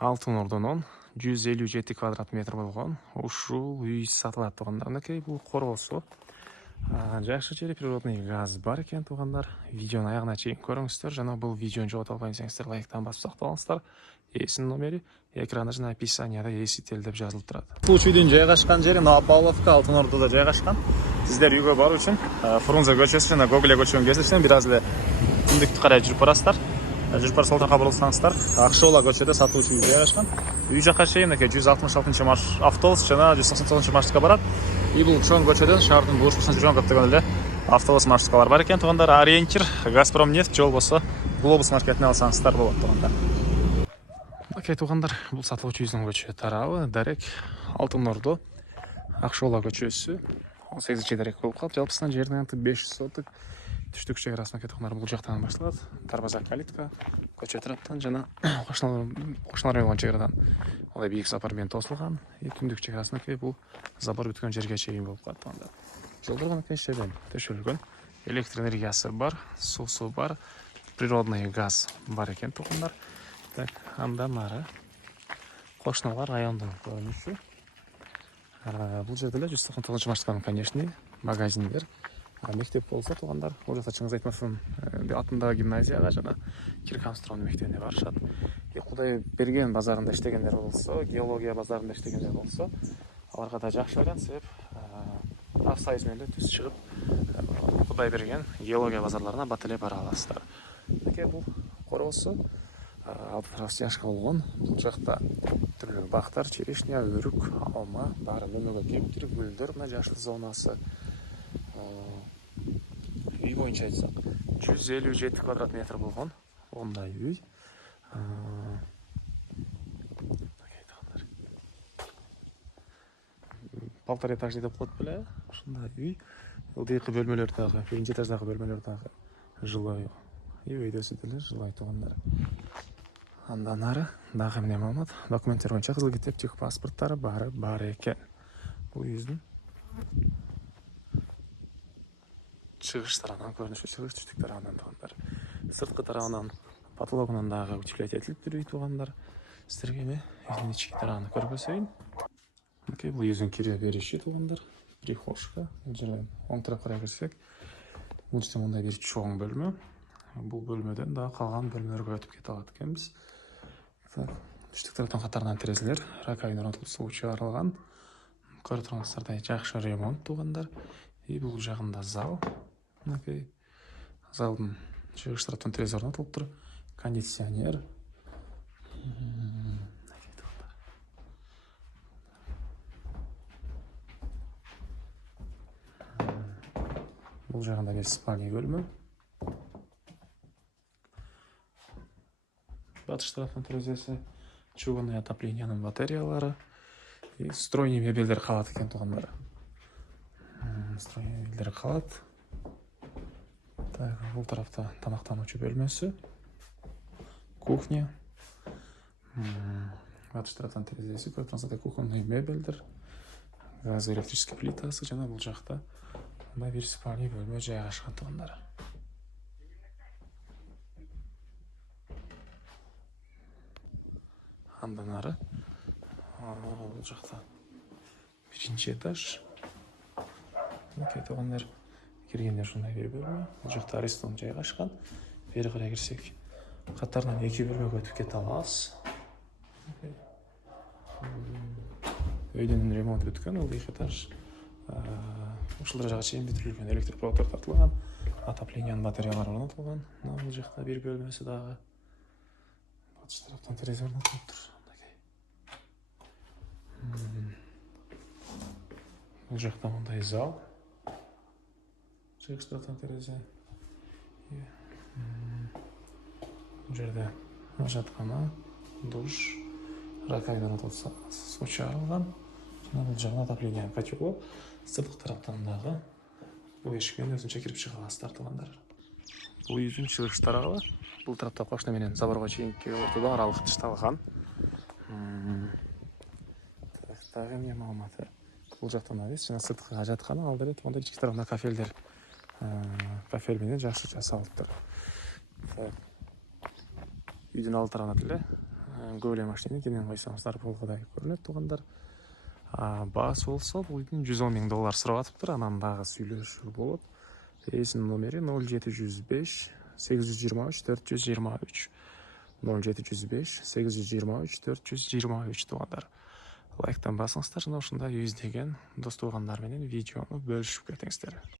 Алтын Ордонун 157 квадрат метр болгон ушул үй сатылат туугандарныкы. Бул коросу. Жакшы жери, природный газ бар экен туугандар. Видеону аягына чейин көрүңүздөр. Жана бул видеону жогото албайын десеңиздер, лайктан басып сактаңыздар. Эсинин номери экрана жана описанияда эсител деп жазылып турат. Бул үйдүн жайгашкан жери Новопавловка, Алтын Ордодо жайгашкан. Сиздер үйгө баруу үчүн Фрунзе көчөсү жана Гоголя көчөнүн кесишинен бир аз эле түндүктү карай жүрүп барасыздар. Жүрүп бар сол тарака бурулсаңыздар, Акшоола көчөдө сатуучу үй жайгашкан. Үй жакка чейин 166 марш автобус жана 199 маршрутка барат. И бул чоң көчөдөн шаардын бурушкусуна жүргөн көптөгөн эле автобус маршруткалар бар экен туугандар. Ориентир Газпромнефть же болбосо Глобус маркетине алсаңыздар болот туугандар. Окей туугандар, бул сатуучу үйдүн көчө тарабы дарек Алтын Ордо Акшоола көчөсү 18 дарек болуп калат. Жалпысынан жердин 500 соток. Түштүк чекарасына кеткендер бул жактан башталат. Дарбаза калитка, көчө тараптан жана кошуналар болгон чегарадан алай бийик сапар менен тосулган. Түндүк чегарасына бул забор бүткөн жерге чейин болуп калат анда. Жолдор кешеден төшөлгөн. Электр энергиясы бар, суусу бар, природный газ бар экен туугандар. Так, андан ары кошуналар райондун көрүнүшү. Бул жерде эле 199 маршрутканын, конечно, магазиндер. Мектеп болса туугандар, ол жакта чыңгыз айтматовдун атындагы гимназияга жана Киркамстронун мектебине барышат. Кудай берген базарында иштегендер болсо, геология базарында иштегендер болсо, аларга да жакшы вариант, себеп профсоюз менен эле түз чыгып, Кудай берген геология базарларына бат эле бара аласыздар. Бул коросу автотранспортяшка болгон. Бул жакта түрлүү бактар, черешня, өрүк, алма, баары бөлмөгө кептир, гүлдөр, мына жашыл зонасы. Үй боюнча айтсак 157 квадрат метр болгон ондай үй. Полтора этажный деп коет беле, ушундай үй. Ылдыйкы бөлмөлөр дагы, биринчи этаждагы бөлмөлөр дагы жилой. Үйдөсү деле жилой туугандар. Андан ары дагы эмне маалымат? Документтер боюнча кызыл китеп, техпаспорттары баары бар экен. Бул үйдүн чыгыш тарабынан көрүнүшү, чыгыш түштүк тарабынан туугандар. Сырткы тарабынан потологунан дагы утеплять этилип туруй туугандар. Сиздерге эми үйдүн ички тарабын көргөзөйүн. Бул үйдүн кире бериши туугандар. Прихожка. Бул жерден оң тарапка карай кирсек, бул жерде мындай бир чоң бөлмө. Бул бөлмөдөн дагы калган бөлмөлөргө өтүп кете алат экенбиз. Түштүк тараптан катарынан терезелер, раковина орнотулуп, суу чыгарылган. Көрүп тургансыздардай жакшы ремонт туугандар. Бул жагында зал. Залдын чыгыш тараптан терезе орнотулуп тур. Кондиционер. Бул жагында бир спальня бөлмө. Батыш тараптан терезеси, чугунный отоплениянын батареялары. Стройный мебелдер калат экен туугандар. Стройный мебелдер калат. Бул тарапта тамактануучу бөлмөсү, кухня. Батыш тараптан терезеси, көрүп турсаңыздар, кухонный мебелдер, газ электрический плитасы жана бул жакта мындай бир спальня бөлмө жайгашкан туугандар. Андан ары бул жакта биринчи этаж. Туугандар, киргенде ушундай бир бөлмө. Бул жакта ресторан жайгашкан. Бери карай кирсек, катарынан 2 бөлмөгө өтүп кете алабыз. Үйдүн ремонт бүткөн, ул 2 этаж. Ушул дәрежеге чейин бүтүрүлгөн, электр проводдор тартылган, отоплениянын батареялары орнотулган. Бул жакта бир бөлмөсү дагы. Батыш тараптан терезе орнотулуп тур. Бул жакта мындай зал. Чыгыш тараптан терезе. Бул жерде жаткана, душ, раковина орнотулса, суу чыгарылган. Жана бул жагында отоплениянын котелу. Сырткы тараптан дагы бул эшиккен өзүнчө кирип чыга аласыздар туугандар. Бул үйдүн чыгыш тарабы. Бул тарапта кошуна менен заборго чейинки ортодо аралык ташталган. Дагы эмне маалыматы? Бул жактан абис жана сырткыга жатканы, ал деле туугандар ички тарабында кафелдер. Кафель менен жакшы жасалыптыр. Үйдүн алды тарабында деле көп эле машина экенин койсоңуздар болгодай көрүнөт туугандар. Баасы болсо бул үйдүн $110,000 сурап атыптыр. Анан дагы сүйлөшүү болот. Ээсинин номери 0705 823 423 0705 823 423 туугандар. Лайктан басыңыздар жана ушундай жүздөгөн дос туугандар менен видеону бөлүшүп кетиңиздер.